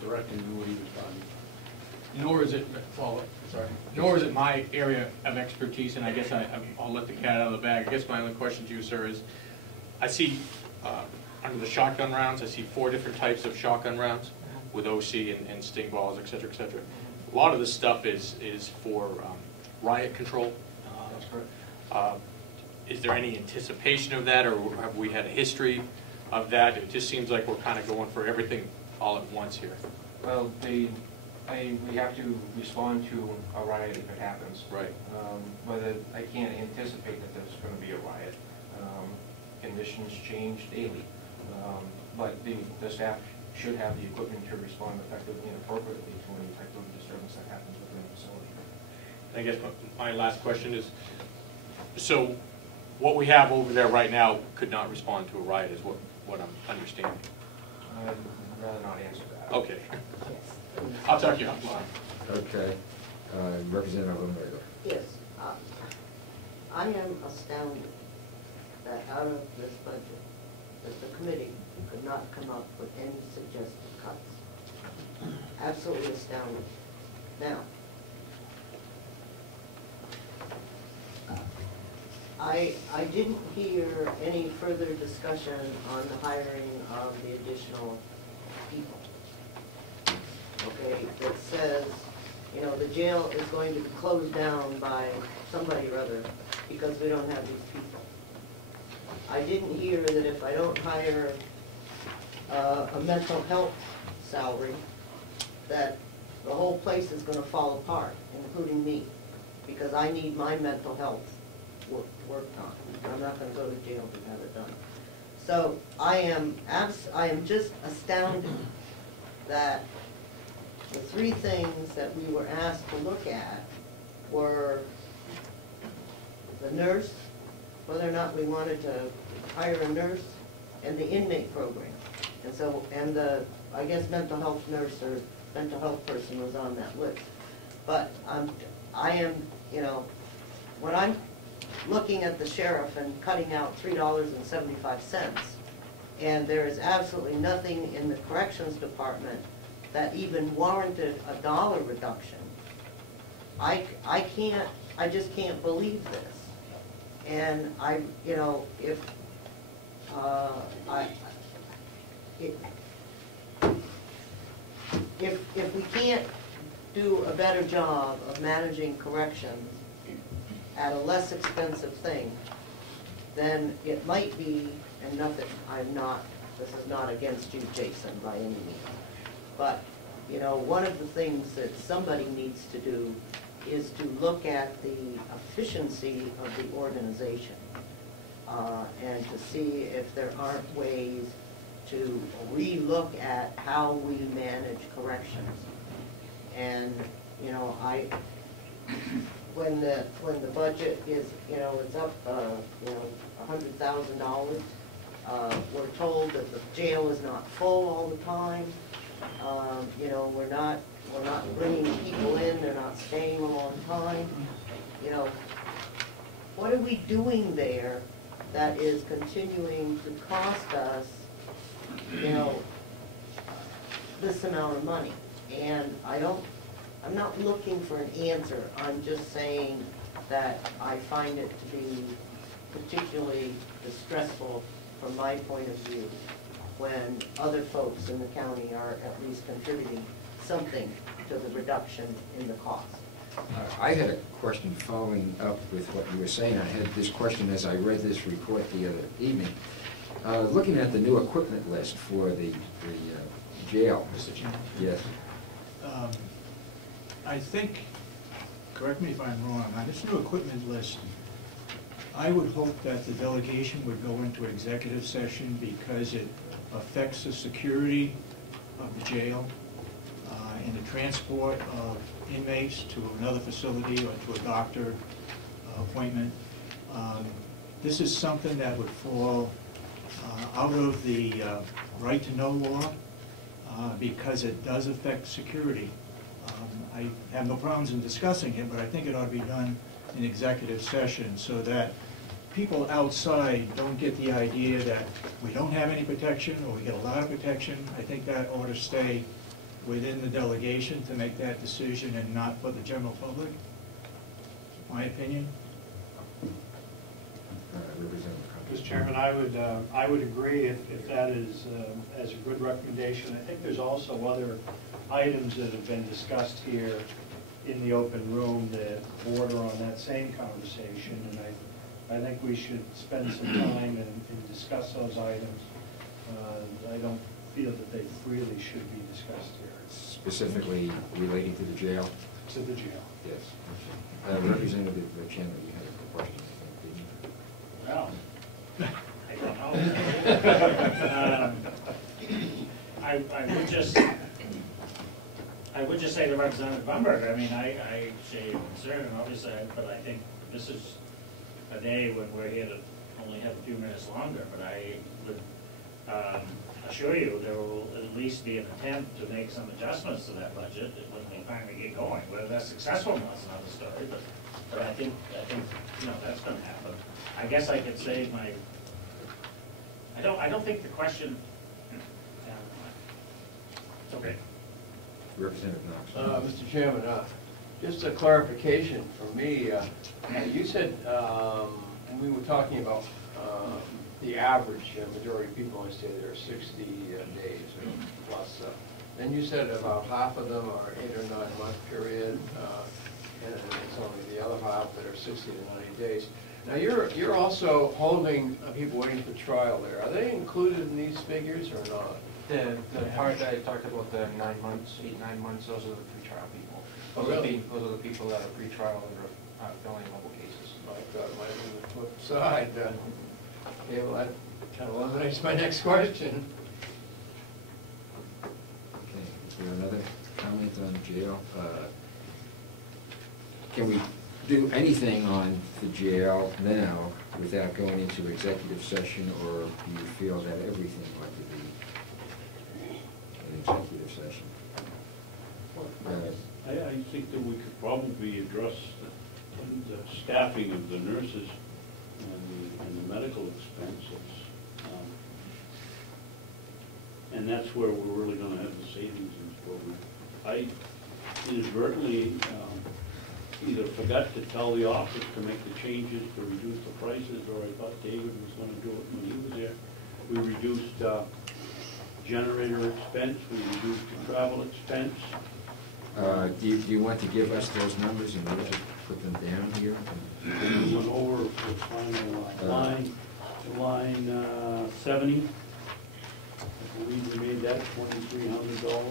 directly knew what he was done. Nor is it, nor is it my area of expertise, and I guess I'll let the cat out of the bag. I guess my only question to you, sir, is I see under the shotgun rounds, I see 4 different types of shotgun rounds with OC and sting balls, et cetera, et cetera. A lot of this stuff is for riot control. That's correct. Is there any anticipation of that, or have we had a history of that? It just seems like we're kind of going for everything all at once here. Well, we have to respond to a riot if it happens. Right. Whether I can't anticipate that there's going to be a riot. Conditions change daily, but the staff should have the equipment to respond effectively and appropriately to any type of disturbance that happens within the facility. I guess my last question is, so what we have over there right now could not respond to a riot is what I'm understanding. I'd rather not answer that. Okay. I'll talk to you offline. Okay. Representative Lombardo. Yes. I am astounded that out of this budget, that the committee could not come up with any suggested cuts. Absolutely astounded. Now, I didn't hear any further discussion on the hiring of the additional people. Okay, that says, you know, the jail is going to be closed down by somebody or other because we don't have these people. I didn't hear that if I don't hire a mental health salary, that the whole place is going to fall apart, including me, because I need my mental health worked on. I'm not going to go to jail to have it done. So I am just astounded that the 3 things that we were asked to look at were the nurse, whether or not we wanted to hire a nurse, and the inmate program. And so, and the, I guess mental health nurse or mental health person was on that list. But I am, you know, when I'm looking at the sheriff and cutting out $3.75, and there is absolutely nothing in the corrections department that even warranted a $1 reduction, I just can't believe this. And you know, if we can't do a better job of managing corrections at a less expensive thing, then it might be, and nothing, this is not against you, Jason, by any means, but, you know, one of the things that somebody needs to do is to look at the efficiency of the organization and to see if there aren't ways to re-look at how we manage corrections. And, you know, when the budget is, you know, it's up, you know, $100,000, we're told that the jail is not full all the time. You know, we're not bringing people in, they're not staying a long time. You know, what are we doing there that is continuing to cost us, you know, this amount of money? And I'm not looking for an answer. I'm just saying that I find it to be particularly distressful from my point of view when other folks in the county are at least contributing something to the reduction in the cost. I had a question following up with what you were saying. I had this question as I read this report the other evening. Looking at the new equipment list for the jail. Mr. Chairman? Yes. I think, correct me if I'm wrong, on this new equipment list, I would hope that the delegation would go into executive session because it affects the security of the jail and the transport of inmates to another facility or to a doctor appointment. This is something that would fall out of the right to know law because it does affect security. I have no problems in discussing it, but I think it ought to be done in executive session so that people outside don't get the idea that we don't have any protection or we get a lot of protection. I think that ought to stay within the delegation to make that decision and not for the general public. My opinion. Representative Cummings. Mr. Chairman, I would agree if that is as a good recommendation. I think there's also other items that have been discussed here in the open room that border on that same conversation, and I think we should spend some time and discuss those items. I don't feel that they freely should be discussed here. Specifically relating to the jail? To the jail. Yes. Representative Chandler, you had a question, I think, didn't you? Well, I don't know. I would just say to Representative Bumberg, I mean, I share your concern, obviously, but I think this is a day when we're here to only have a few minutes longer, but I would assure you there will at least be an attempt to make some adjustments to that budget when we finally get going. Whether that's successful or not is another story, but I think you know, that's going to happen. I guess I could say I don't think the question. It's okay. Representative Knox. Mr. Chairman, just a clarification from me. You said, we were talking about the average majority of people only stay there 60 days or plus. Then you said about half of them are 8 or 9 month period, and it's only the other half that are 60 to 90 days. Now you're also holding people waiting for trial there. Are they included in these figures or not? The part that I talked about, the 9 months, 8-9 months, those are the pretrial people. Oh, Those really? are the people that are pretrial and are filling mobile cases. I thought it might be the flip side. Okay, well, that kind of eliminates my next question. Okay, is there another comment on jail? Can we do anything on the jail now without going into executive session, or do you feel that everything ought to be an executive session? I think that we could probably address the staffing of the nurses and the medical expenses. And that's where we're really gonna have the savings in this program. I inadvertently either forgot to tell the office to make the changes to reduce the prices, or I thought David was gonna do it when he was there. We reduced generator expense, we reduced the travel expense. Do you want to give us those numbers and we'll just put them down here? We went over the line 70. I believe we made that $2,300.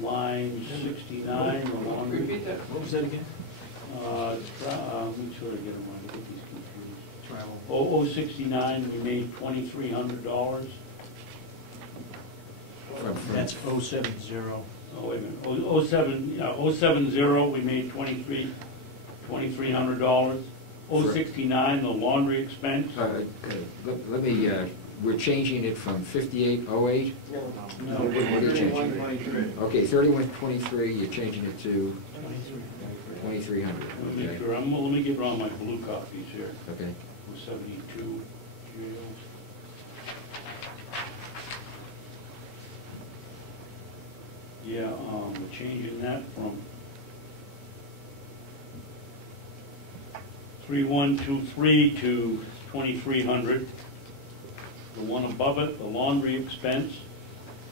Line 69, the laundry. Repeat that. What was that again? Make sure I get them right, I get these confused. Travel. 069, we made $2,300. That's 070. Oh, wait a minute, 070, we made $2,300. 069, the laundry expense. Let me, we're changing it from 5808? No, What are you changing? Okay, 3123, you're changing it to 2300. Let me make Okay. sure, let me get around my blue copies here. Okay. 072, jails. Yeah, we're changing that from 3123 to 2300. The one above it, the laundry expense,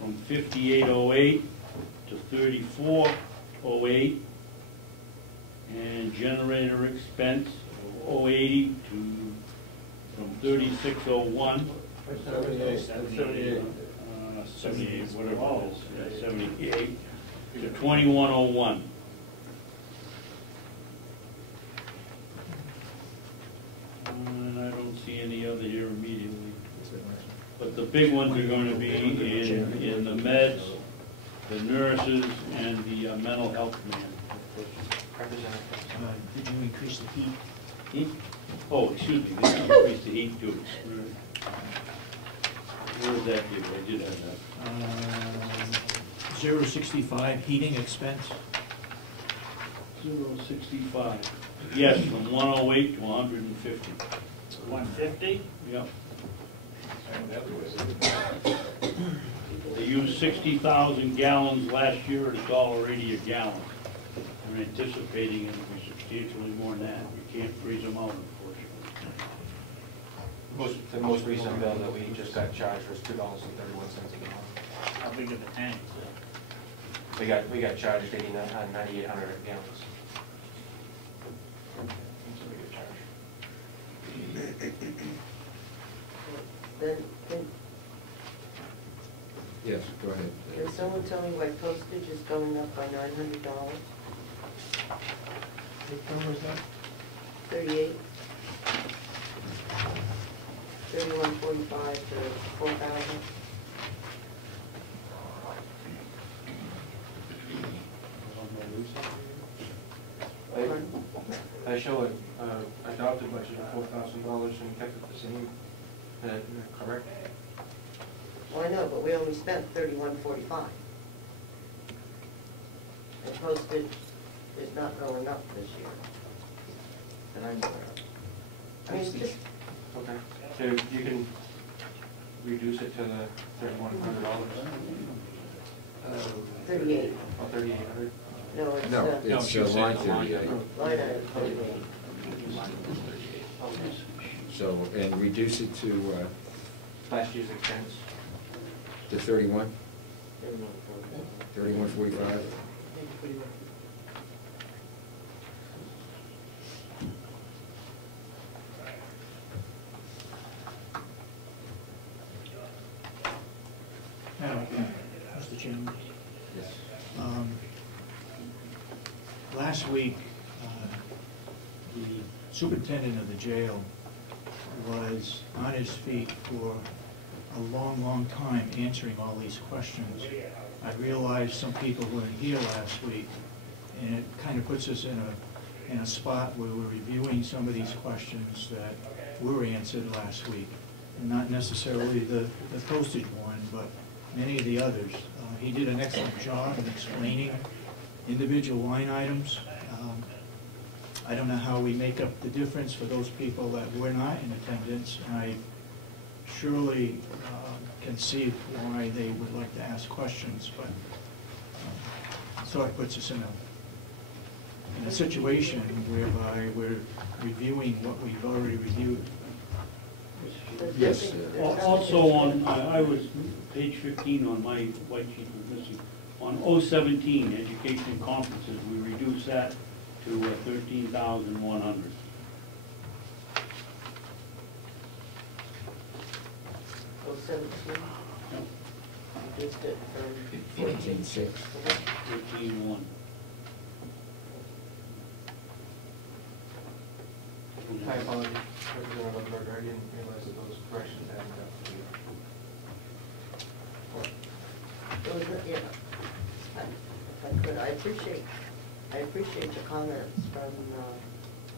from 5808 to 3408. And generator expense, 080 to, from 3601. 78, whatever it is, 78 to 2101. And I don't see any other here immediately. But the big ones are going to be in the meds, the nurses, and the mental health man. Did you increase the heat? Heat? Oh, excuse me, this increased the heat too. Where is that here? I did have that. 065, heating expense. 065. Yes, from 108 to 150. 150? Yep. They use 60,000 gallons last year at $1.80 a gallon. I'm anticipating it'll be substantially more than that. You can't freeze them out, unfortunately. The most recent bill that we just got charged was $2.31 a gallon. How big are the tanks? We got charged 9,800 gallons. That's what we get charged. Then, Yes, go ahead. can someone tell me why postage is going up by $900? What number is that? 38. 31.45 to 4,000. I show it, adopted budget of $4,000 and kept it the same, correct? Well, I know, but we only spent $31.45. And postage is not going up this year. And I'm aware of. I mean, it's just, Okay, so you can reduce it to the $3,100. 38. Or 3,800? No, it's, No, No, it's she was line saying the line 38. item. line item 38. Okay. So, and reduce it to Last year's expense. 31, 31.45. Now, Mr. Chairman, Yes. last week, the superintendent of the jail was on his feet for a long, long time answering all these questions. I realized some people weren't here last week, and it kind of puts us in a spot where we're reviewing some of these questions that were answered last week, and not necessarily the postage one, but many of the others. He did an excellent job in explaining individual line items. I don't know how we make up the difference for those people that were not in attendance, and I surely can see why they would like to ask questions, but sort of puts us in a situation whereby we're reviewing what we've already reviewed. Yes. Also on, I was, page 15 on my white sheet was missing. On 017, education conferences, we reduced that to 13,100. Oh, 17. Yep, Reduced it from 14.6. 13,1. I apologize, Representative Berger, I didn't realize that those corrections hadn't been It was, yeah. If I could, I appreciate the comments from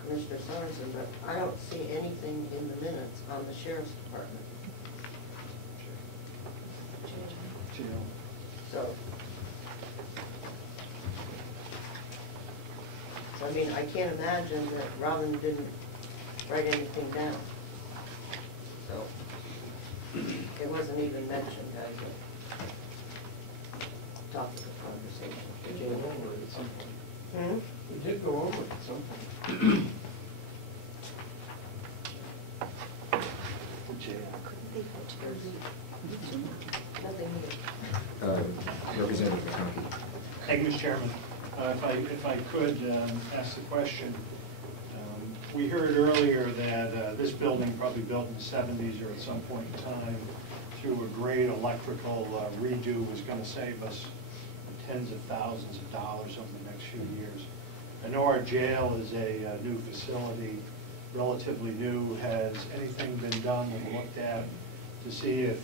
Commissioner Sorensen, but I don't see anything in the minutes on the sheriff's department. So, I mean, I can't imagine that Robin didn't write anything down. So, it wasn't even mentioned as a topic of conversation. We did go over it at some point. Hmm? We did go over it at some point. Nothing here. Representative McConkey. Thank you, Mr. Chairman. If I could ask the question, we heard earlier that this building, probably built in the 70s or at some point in time, through a great electrical redo, was going to save us tens of thousands of dollars over the next few years. I know our jail is a new facility, relatively new. Has anything been done and looked at to see if